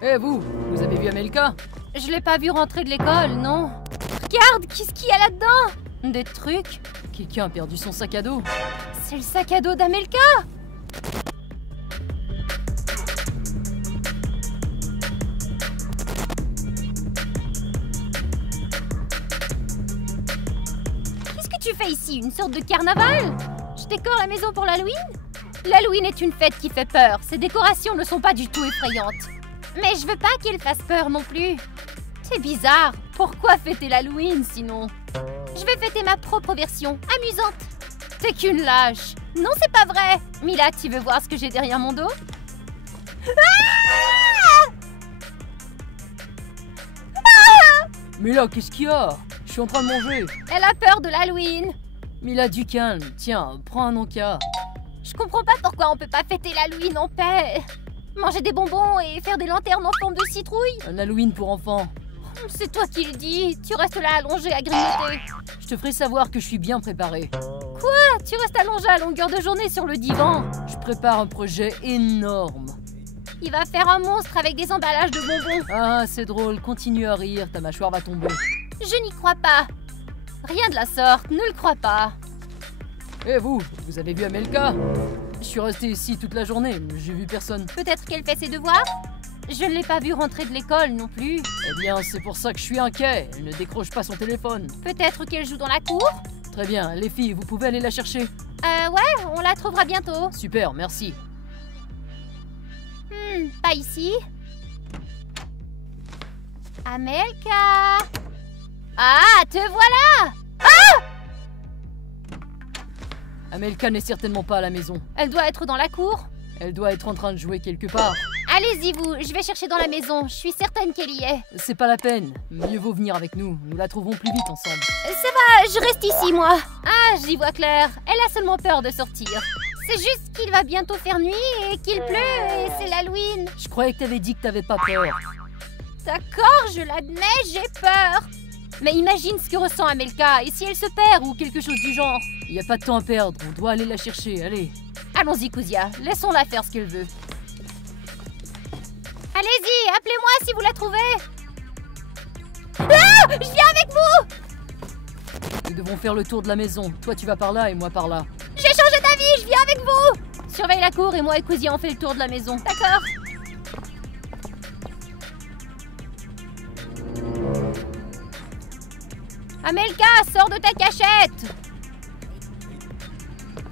Eh vous avez vu Amelka? Je l'ai pas vu rentrer de l'école, non. Regarde, qu'est-ce qu'il y a là-dedans? Des trucs. Quelqu'un a perdu son sac à dos. C'est le sac à dos d'Amelka. Qu'est-ce que tu fais ici? Une sorte de carnaval? Je décore la maison pour l'Halloween? L'Halloween est une fête qui fait peur. Ces décorations ne sont pas du tout effrayantes. Mais je veux pas qu'elle fasse peur non plus. C'est bizarre. Pourquoi fêter l'Halloween sinon? Je vais fêter ma propre version, amusante. T'es qu'une lâche. Non, c'est pas vrai. Mila, tu veux voir ce que j'ai derrière mon dos? Mais là, qu'est-ce qu'il y a? Je suis en train de manger. Elle a peur de l'Halloween. Mila, du calme. Tiens, prends un Anka. Je comprends pas pourquoi on peut pas fêter l'Halloween en paix. Manger des bonbons et faire des lanternes en forme de citrouille. Un Halloween pour enfants. C'est toi qui le dis. Tu restes là allongé à grignoter. Je te ferai savoir que je suis bien préparé. Quoi? Tu restes allongé à longueur de journée sur le divan. Je prépare un projet énorme. Il va faire un monstre avec des emballages de bonbons. Ah, c'est drôle. Continue à rire. Ta mâchoire va tomber. Je n'y crois pas. Rien de la sorte. Ne le crois pas. Eh vous avez vu Amelka? Je suis resté ici toute la journée. J'ai vu personne. Peut-être qu'elle fait ses devoirs? Je ne l'ai pas vue rentrer de l'école non plus. Eh bien, c'est pour ça que je suis inquiet. Elle ne décroche pas son téléphone. Peut-être qu'elle joue dans la cour? Très bien. Les filles, vous pouvez aller la chercher. Ouais, on la trouvera bientôt. Super, merci. Pas ici. Amelka! Ah, te voilà! Amelka n'est certainement pas à la maison. Elle doit être dans la cour. Elle doit être en train de jouer quelque part. Allez-y vous, je vais chercher dans la maison. Je suis certaine qu'elle y est. C'est pas la peine. Mieux vaut venir avec nous. Nous la trouverons plus vite ensemble. Ça va, je reste ici moi. Ah, j'y vois clair. Elle a seulement peur de sortir. C'est juste qu'il va bientôt faire nuit et qu'il pleut et c'est l'Halloween. Je croyais que t'avais dit que t'avais pas peur. D'accord, je l'admets, j'ai peur. Mais imagine ce que ressent Amelka et si elle se perd ou quelque chose du genre. Il n'y a pas de temps à perdre, on doit aller la chercher, allez. Allons-y, Kuzia, laissons-la faire ce qu'elle veut. Allez-y, appelez-moi si vous la trouvez. Ah, je viens avec vous. Nous devons faire le tour de la maison. Toi, tu vas par là et moi par là. J'ai changé d'avis, je viens avec vous. Surveille la cour et moi et Kuzia on fait le tour de la maison. D'accord. Amelka, sors de ta cachette.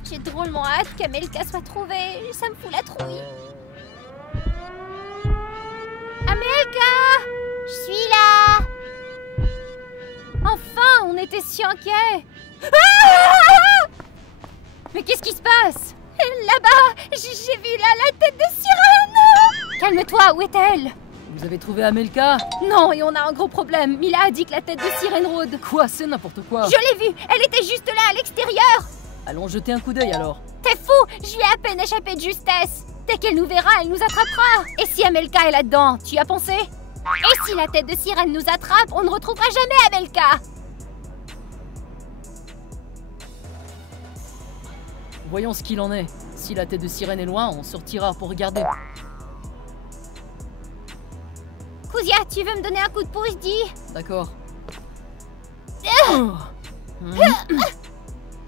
J'ai drôlement hâte qu'Amelka soit trouvée. Ça me fout la trouille. Amelka, je suis là. Enfin, on était si inquiets. Ah! Mais qu'est-ce qui se passe? Là-bas, j'ai vu la tête de sirène. Calme-toi, où est-elle? Vous avez trouvé Amelka? Non, et on a un gros problème. Mila a dit que la tête de sirène rôde. Quoi? C'est n'importe quoi. Je l'ai vue. Elle était juste là, à l'extérieur. Allons jeter un coup d'œil alors. T'es fou. Je lui ai à peine échappé de justesse. Dès qu'elle nous verra, elle nous attrapera. Et si Amelka est là-dedans, tu y as pensé? Et si la tête de sirène nous attrape, on ne retrouvera jamais Amelka. Voyons ce qu'il en est. Si la tête de sirène est loin, on sortira pour regarder. Kuzia, tu veux me donner un coup de pouce, dis? D'accord.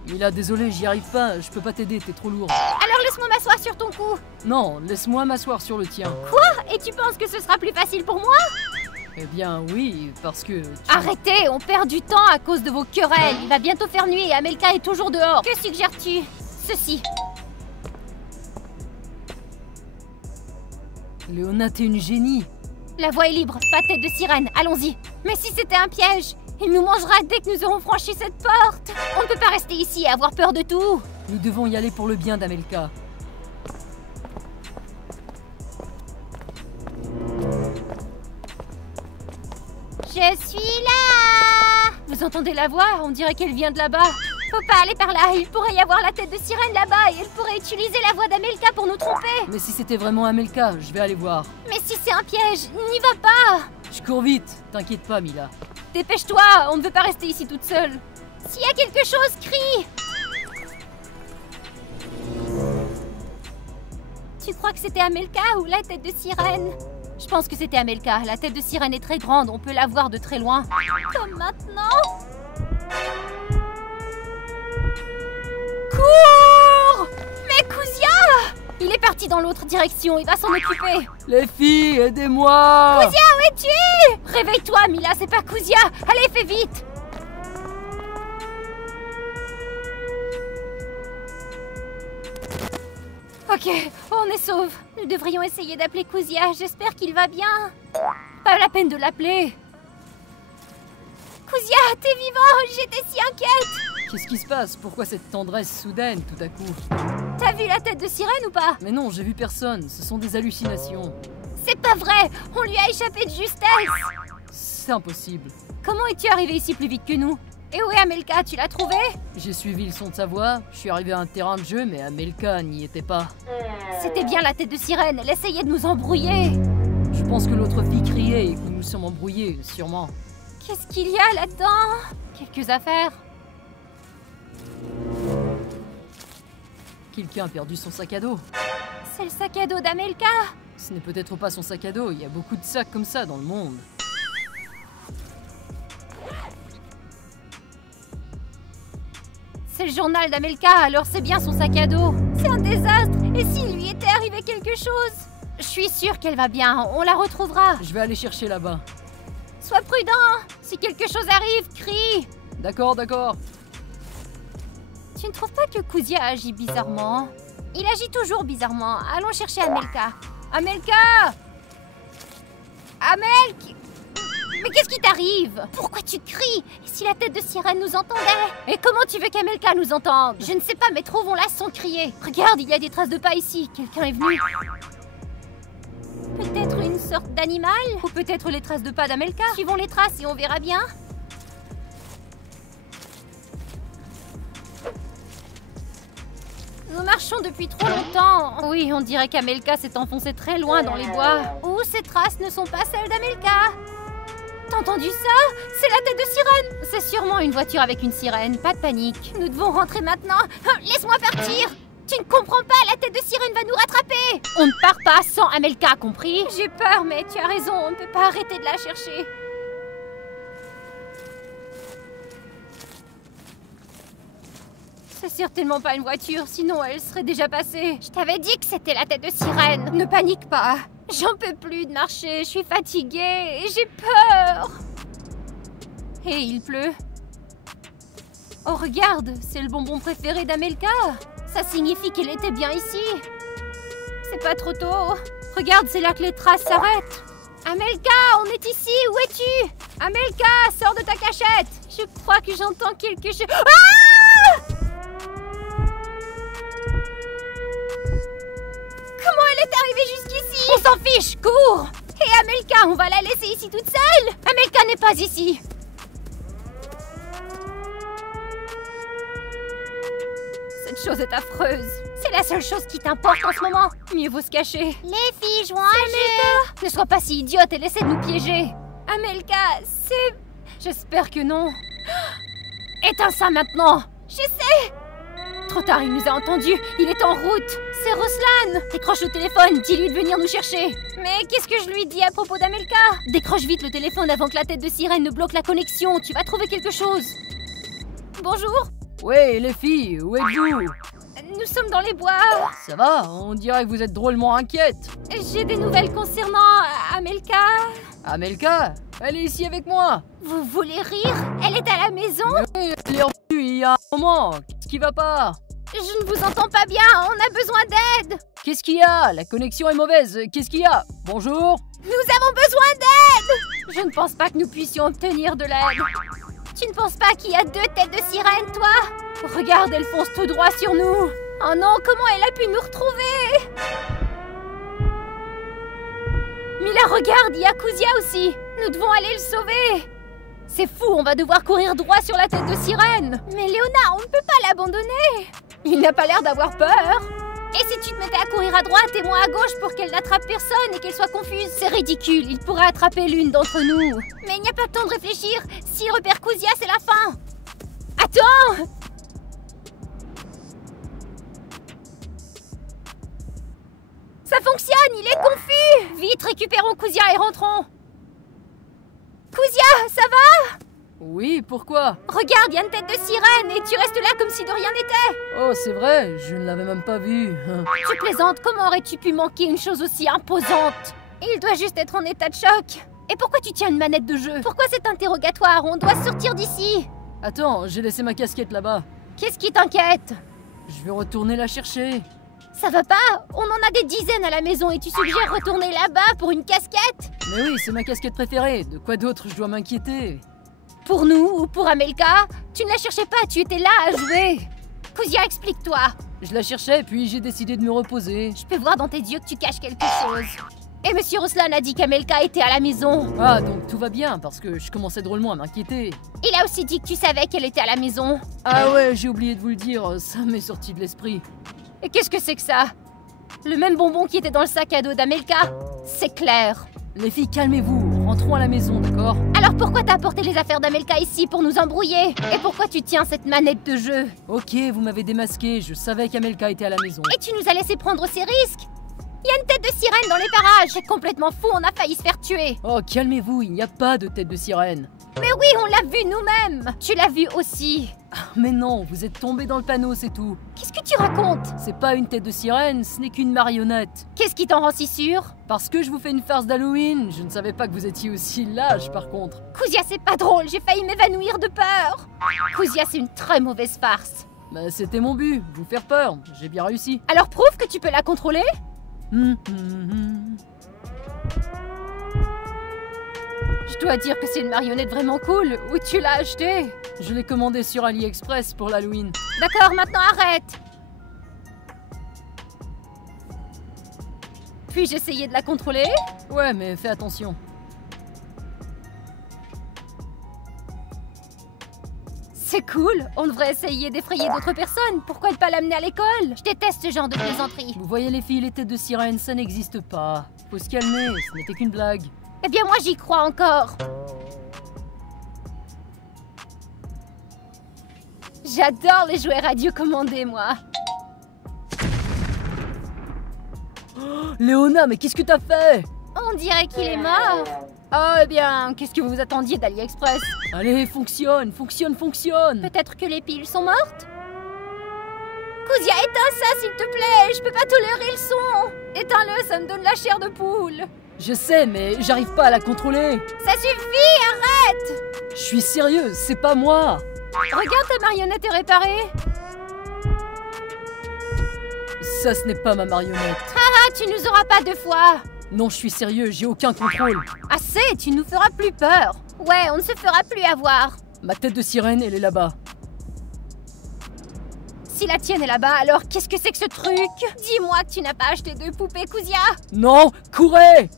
Mila, désolé, j'y arrive pas. Je peux pas t'aider, t'es trop lourd. Alors laisse-moi m'asseoir sur ton cou. Non, laisse-moi m'asseoir sur le tien. Quoi? Et tu penses que ce sera plus facile pour moi? Eh bien, oui, parce que... Arrêtez, on perd du temps à cause de vos querelles. Il va bientôt faire nuit et Amelka est toujours dehors. Que suggères-tu? Ceci. Léona, t'es une génie. La voie est libre, pas tête de sirène, allons-y. Mais si c'était un piège, il nous mangera dès que nous aurons franchi cette porte. On ne peut pas rester ici et avoir peur de tout. Nous devons y aller pour le bien d'Amelka. Je suis là. Vous entendez la voix? On dirait qu'elle vient de là-bas. Faut pas aller par là, il pourrait y avoir la tête de sirène là-bas et elle pourrait utiliser la voix d'Amelka pour nous tromper. Mais si c'était vraiment Amelka, je vais aller voir. Mais si c'est un piège, n'y va pas. Je cours vite, t'inquiète pas, Mila. Dépêche-toi, on ne veut pas rester ici toute seule. S'il y a quelque chose, crie. Tu crois que c'était Amelka ou la tête de sirène? Je pense que c'était Amelka. La tête de sirène est très grande, on peut la voir de très loin. Comme maintenant. Cours! Mais Kuzia! Il est parti dans l'autre direction, il va s'en occuper. Les filles, aidez-moi! Kuzia, où es-tu? Réveille-toi, Mila, c'est pas Kuzia. Allez, fais vite! Ok, on est sauve. Nous devrions essayer d'appeler Kuzia. J'espère qu'il va bien. Pas la peine de l'appeler. Kuzia, t'es vivant? J'étais si inquiète. Qu'est-ce qui se passe? Pourquoi cette tendresse soudaine tout à coup? T'as vu la tête de sirène ou pas? Mais non, j'ai vu personne. Ce sont des hallucinations. C'est pas vrai. On lui a échappé de justesse. C'est impossible. Comment es-tu arrivé ici plus vite que nous? Et où est Amelka? Tu l'as trouvée? J'ai suivi le son de sa voix. Je suis arrivé à un terrain de jeu, mais Amelka n'y était pas. C'était bien la tête de sirène. Elle essayait de nous embrouiller. Je pense que l'autre fille criait et que nous nous sommes embrouillés, sûrement. Qu'est-ce qu'il y a là-dedans? Quelques affaires. Quelqu'un a perdu son sac à dos. C'est le sac à dos d'Amelka. Ce n'est peut-être pas son sac à dos. Il y a beaucoup de sacs comme ça dans le monde. C'est le journal d'Amelka, alors c'est bien son sac à dos. C'est un désastre. Et s'il lui était arrivé quelque chose? Je suis sûre qu'elle va bien. On la retrouvera. Je vais aller chercher là-bas. Sois prudent. Si quelque chose arrive, crie. D'accord, d'accord. Tu ne trouves pas que Kuzia agit bizarrement? Il agit toujours bizarrement. Allons chercher Amelka. Amelka! Amelk! Mais qu'est-ce qui t'arrive? Pourquoi tu cries? Et si la tête de sirène nous entendait? Et comment tu veux qu'Amelka nous entende? Je ne sais pas, mais trouvons-la sans crier. Regarde, il y a des traces de pas ici. Quelqu'un est venu. Peut-être une sorte d'animal? Ou peut-être les traces de pas d'Amelka? Suivons les traces et on verra bien. Nous marchons depuis trop longtemps. Oui, on dirait qu'Amelka s'est enfoncée très loin dans les bois. Ou ces traces ne sont pas celles d'Amelka. T'as entendu ça? C'est la tête de sirène. C'est sûrement une voiture avec une sirène, pas de panique. Nous devons rentrer maintenant. Laisse-moi partir. Tu ne comprends pas, la tête de sirène va nous rattraper. On ne part pas sans Amelka, compris? J'ai peur, mais tu as raison, on ne peut pas arrêter de la chercher. C'est certainement pas une voiture, sinon elle serait déjà passée. Je t'avais dit que c'était la tête de sirène. Ne panique pas. J'en peux plus de marcher, je suis fatiguée et j'ai peur. Et il pleut. Oh regarde, c'est le bonbon préféré d'Amelka. Ça signifie qu'elle était bien ici. C'est pas trop tôt. Regarde, c'est là que les traces s'arrêtent. Amelka, on est ici, où es-tu? Amelka, sors de ta cachette. Je crois que j'entends quelque chose. Ah! Comment elle est arrivée jusqu'ici? On s'en fiche, cours! Et Amelka, on va la laisser ici toute seule? Amelka n'est pas ici. Cette chose est affreuse. C'est la seule chose qui t'importe en ce moment. Mieux vaut se cacher. Les filles, jouons à Amelka. Ne sois pas si idiote, elle essaie de nous piéger. Amelka, c'est... J'espère que non. Éteins ça maintenant. J'essaie. Trop tard, il nous a entendus. Il est en route. C'est Ruslan. Décroche le téléphone, dis-lui de venir nous chercher. Mais qu'est-ce que je lui dis à propos d'Amelka? Décroche vite le téléphone avant que la tête de sirène ne bloque la connexion. Tu vas trouver quelque chose. Bonjour. Ouais, les filles, où êtes-vous? Nous sommes dans les bois. Ça va? On dirait que vous êtes drôlement inquiète. J'ai des nouvelles concernant Amelka. Amelka, elle est ici avec moi. Vous voulez rire? Elle est à la maison? Oui, elle est revenue il y a un moment. Qu'est-ce qui va pas? Je ne vous entends pas bien, on a besoin d'aide. Qu'est-ce qu'il y a? La connexion est mauvaise. Qu'est-ce qu'il y a? Bonjour? Nous avons besoin d'aide. Je ne pense pas que nous puissions obtenir de l'aide. Tu ne penses pas qu'il y a deux têtes de sirène, toi? Regarde, elle fonce tout droit sur nous. Oh non, comment elle a pu nous retrouver? Mila, regarde, il y a Kuzia aussi. Nous devons aller le sauver. C'est fou, on va devoir courir droit sur la tête de sirène. Mais Léona, on ne peut pas l'abandonner. Il n'a pas l'air d'avoir peur. Et si tu te mettais à courir à droite et moi à gauche pour qu'elle n'attrape personne et qu'elle soit confuse? C'est ridicule, il pourrait attraper l'une d'entre nous. Mais il n'y a pas le temps de réfléchir. S'il repère Kuzia, c'est la fin. Attends! Ça Ça fonctionne, il est confus! Vite, récupérons Kuzia et rentrons! Kuzia, ça va? Oui, pourquoi? Regarde, il y a une tête de sirène et tu restes là comme si de rien n'était! Oh, c'est vrai, je ne l'avais même pas vu. Tu plaisantes, comment aurais-tu pu manquer une chose aussi imposante? Il doit juste être en état de choc. Et pourquoi tu tiens une manette de jeu? Pourquoi cet interrogatoire? On doit sortir d'ici! Attends, j'ai laissé ma casquette là-bas. Qu'est-ce qui t'inquiète? Je vais retourner la chercher. Ça va pas? On en a des dizaines à la maison et tu suggères retourner là-bas pour une casquette? Mais oui, c'est ma casquette préférée. De quoi d'autre je dois m'inquiéter? Pour nous ou pour Amelka? Tu ne la cherchais pas, tu étais là à jouer. Kuzia, explique-toi. Je la cherchais, puis j'ai décidé de me reposer. Je peux voir dans tes yeux que tu caches quelque chose. Et Monsieur Ruslan a dit qu'Amelka était à la maison. Ah, donc tout va bien, parce que je commençais drôlement à m'inquiéter. Il a aussi dit que tu savais qu'elle était à la maison. Ah ouais, j'ai oublié de vous le dire, ça m'est sorti de l'esprit. Et qu'est-ce que c'est que ça? Le même bonbon qui était dans le sac à dos d'Amelka? C'est clair. Les filles, calmez-vous, rentrons à la maison, d'accord? Alors pourquoi t'as apporté les affaires d'Amelka ici pour nous embrouiller? Et pourquoi tu tiens cette manette de jeu? Ok, vous m'avez démasqué, je savais qu'Amelka était à la maison. Et tu nous as laissé prendre ces risques? Il y a une tête de sirène dans les parages! C'est complètement fou, on a failli se faire tuer! Oh, calmez-vous, il n'y a pas de tête de sirène. Mais oui, on l'a vu nous-mêmes! Tu l'as vu aussi! Mais non, vous êtes tombé dans le panneau, c'est tout. Qu'est-ce que tu racontes? C'est pas une tête de sirène, ce n'est qu'une marionnette. Qu'est-ce qui t'en rend si sûr? Parce que je vous fais une farce d'Halloween, je ne savais pas que vous étiez aussi lâche par contre. Kuzia, c'est pas drôle, j'ai failli m'évanouir de peur! Kuzia, c'est une très mauvaise farce. Bah c'était mon but, vous faire peur, j'ai bien réussi. Alors prouve que tu peux la contrôler? Je dois dire que c'est une marionnette vraiment cool. Où tu l'as achetée? Je l'ai commandée sur AliExpress pour l'Halloween. D'accord, maintenant arrête. Puis-je essayer de la contrôler? Ouais, mais fais attention. C'est cool, on devrait essayer d'effrayer d'autres personnes. Pourquoi ne pas l'amener à l'école? Je déteste ce genre de plaisanterie. Vous voyez les filles, les têtes de sirène, ça n'existe pas. Faut se calmer, ce n'était qu'une blague. Eh bien moi j'y crois encore. J'adore les jouets radiocommandés, moi. Oh, Léona, mais qu'est-ce que t'as fait? On dirait qu'il est mort. Oh, eh bien, qu'est-ce que vous attendiez d'AliExpress? Allez, fonctionne, fonctionne, fonctionne. Peut-être que les piles sont mortes? Kuzia, éteins ça, s'il te plaît. Je peux pas tolérer le son. Éteins-le, ça me donne la chair de poule. Je sais, mais j'arrive pas à la contrôler. Ça suffit, arrête. Je suis sérieuse, c'est pas moi. Regarde, ta marionnette est réparée. Ça, ce n'est pas ma marionnette. Ah, tu nous auras pas deux fois. Non, je suis sérieux, j'ai aucun contrôle. Assez, tu nous feras plus peur. Ouais, on ne se fera plus avoir. Ma tête de sirène, elle est là-bas. Si la tienne est là-bas, alors qu'est-ce que c'est que ce truc? Dis-moi que tu n'as pas acheté de poupée, Kuzia. Non, courez!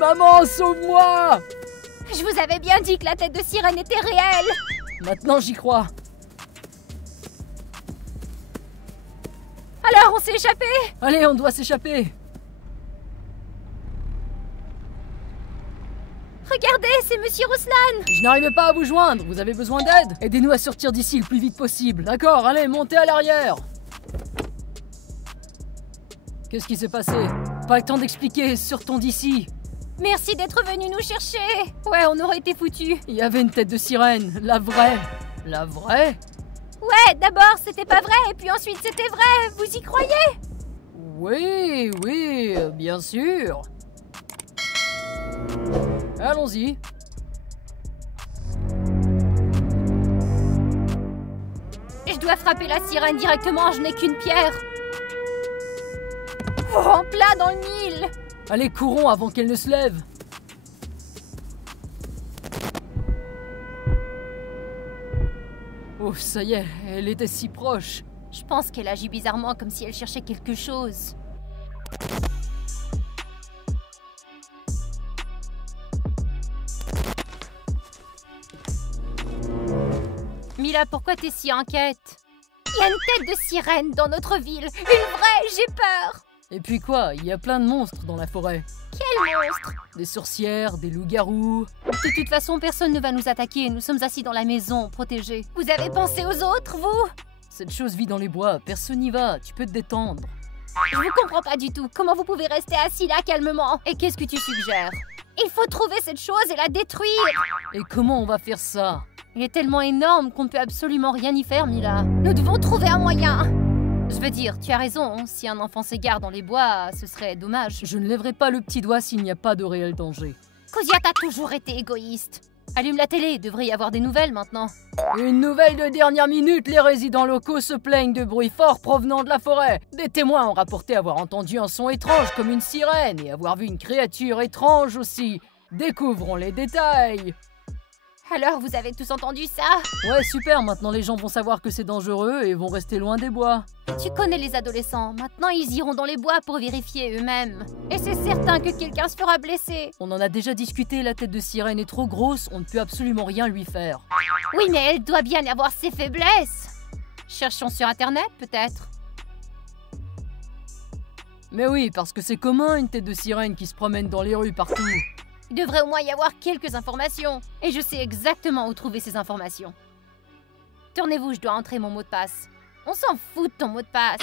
Maman, sauve-moi! Je vous avais bien dit que la tête de sirène était réelle. Maintenant, j'y crois. Alors, on s'est échappé? Allez, on doit s'échapper. Regardez, c'est Monsieur Ruslan. Je n'arrivais pas à vous joindre, vous avez besoin d'aide? Aidez-nous à sortir d'ici le plus vite possible. D'accord, allez, montez à l'arrière. Qu'est-ce qui s'est passé? Pas le temps d'expliquer, sortons d'ici. Merci d'être venu nous chercher. Ouais, on aurait été foutus. Il y avait une tête de sirène, la vraie. La vraie? Ouais, d'abord c'était pas vrai, et puis ensuite c'était vrai. Vous y croyez? Oui, oui, bien sûr. Allons-y. Je dois frapper la sirène directement, je n'ai qu'une pierre. Oh, en plat dans le Nil. Allez, courons avant qu'elle ne se lève. Oh, ça y est, elle était si proche. Je pense qu'elle agit bizarrement, comme si elle cherchait quelque chose. Mila, pourquoi t'es si inquiète? Il y a une tête de sirène dans notre ville. Une vraie, j'ai peur. Et puis quoi, il y a plein de monstres dans la forêt. Quel monstre? Des sorcières, des loups-garous. De toute façon, personne ne va nous attaquer. Nous sommes assis dans la maison, protégés. Vous avez pensé aux autres, vous? Cette chose vit dans les bois, personne n'y va, tu peux te détendre. Je vous comprends pas du tout. Comment vous pouvez rester assis là calmement? Et qu'est-ce que tu suggères? Il faut trouver cette chose et la détruire. Et comment on va faire ça? Il est tellement énorme qu'on ne peut absolument rien y faire, Mila. Nous devons trouver un moyen. Je veux dire, tu as raison, si un enfant s'égare dans les bois, ce serait dommage. Je ne lèverai pas le petit doigt s'il n'y a pas de réel danger. Kozia, t'as toujours été égoïste. Allume la télé, il devrait y avoir des nouvelles maintenant. Une nouvelle de dernière minute, les résidents locaux se plaignent de bruits forts provenant de la forêt. Des témoins ont rapporté avoir entendu un son étrange comme une sirène et avoir vu une créature étrange aussi. Découvrons les détails. Alors, vous avez tous entendu ça? Ouais, super, maintenant les gens vont savoir que c'est dangereux et vont rester loin des bois. Tu connais les adolescents, maintenant ils iront dans les bois pour vérifier eux-mêmes. Et c'est certain que quelqu'un se fera blesser. On en a déjà discuté, la tête de sirène est trop grosse, on ne peut absolument rien lui faire. Oui, mais elle doit bien avoir ses faiblesses. Cherchons sur Internet, peut-être. Mais oui, parce que c'est commun une tête de sirène qui se promène dans les rues partout. Il devrait au moins y avoir quelques informations. Et je sais exactement où trouver ces informations. Tournez-vous, je dois entrer mon mot de passe. On s'en fout de ton mot de passe.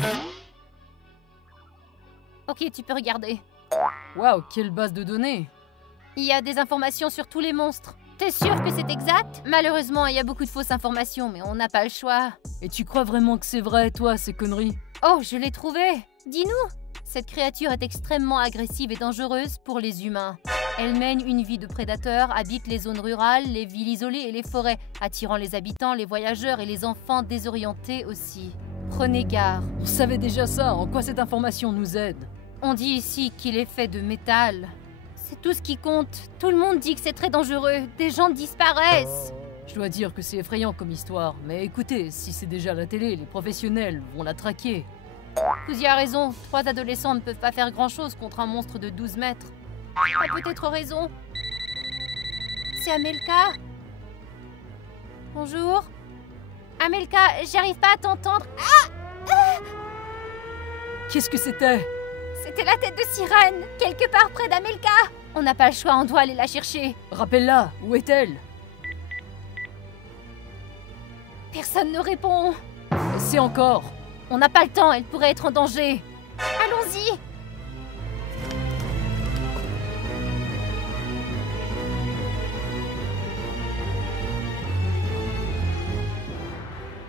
Ok, tu peux regarder. Waouh, quelle base de données! Il y a des informations sur tous les monstres. T'es sûr que c'est exact? Malheureusement, il y a beaucoup de fausses informations, mais on n'a pas le choix. Et tu crois vraiment que c'est vrai, toi, ces conneries? Oh, je l'ai trouvé! Dis-nous! Cette créature est extrêmement agressive et dangereuse pour les humains. Elle mène une vie de prédateur, habite les zones rurales, les villes isolées et les forêts, attirant les habitants, les voyageurs et les enfants désorientés aussi. Prenez garde. On savait déjà ça, en quoi cette information nous aide? On dit ici qu'il est fait de métal. C'est tout ce qui compte. Tout le monde dit que c'est très dangereux. Des gens disparaissent. Je dois dire que c'est effrayant comme histoire, mais écoutez, si c'est déjà à la télé, les professionnels vont la traquer. Kozia a raison, 3 adolescents ne peuvent pas faire grand-chose contre un monstre de 12 mètres. T'as peut-être raison. C'est Amelka? Bonjour? Amelka, j'arrive pas à t'entendre. Qu'est-ce que c'était? C'était la tête de sirène, quelque part près d'Amelka. On n'a pas le choix, on doit aller la chercher. Rappelle-la, où est-elle? Personne ne répond. C'est encore. On n'a pas le temps, elle pourrait être en danger. Allons-y.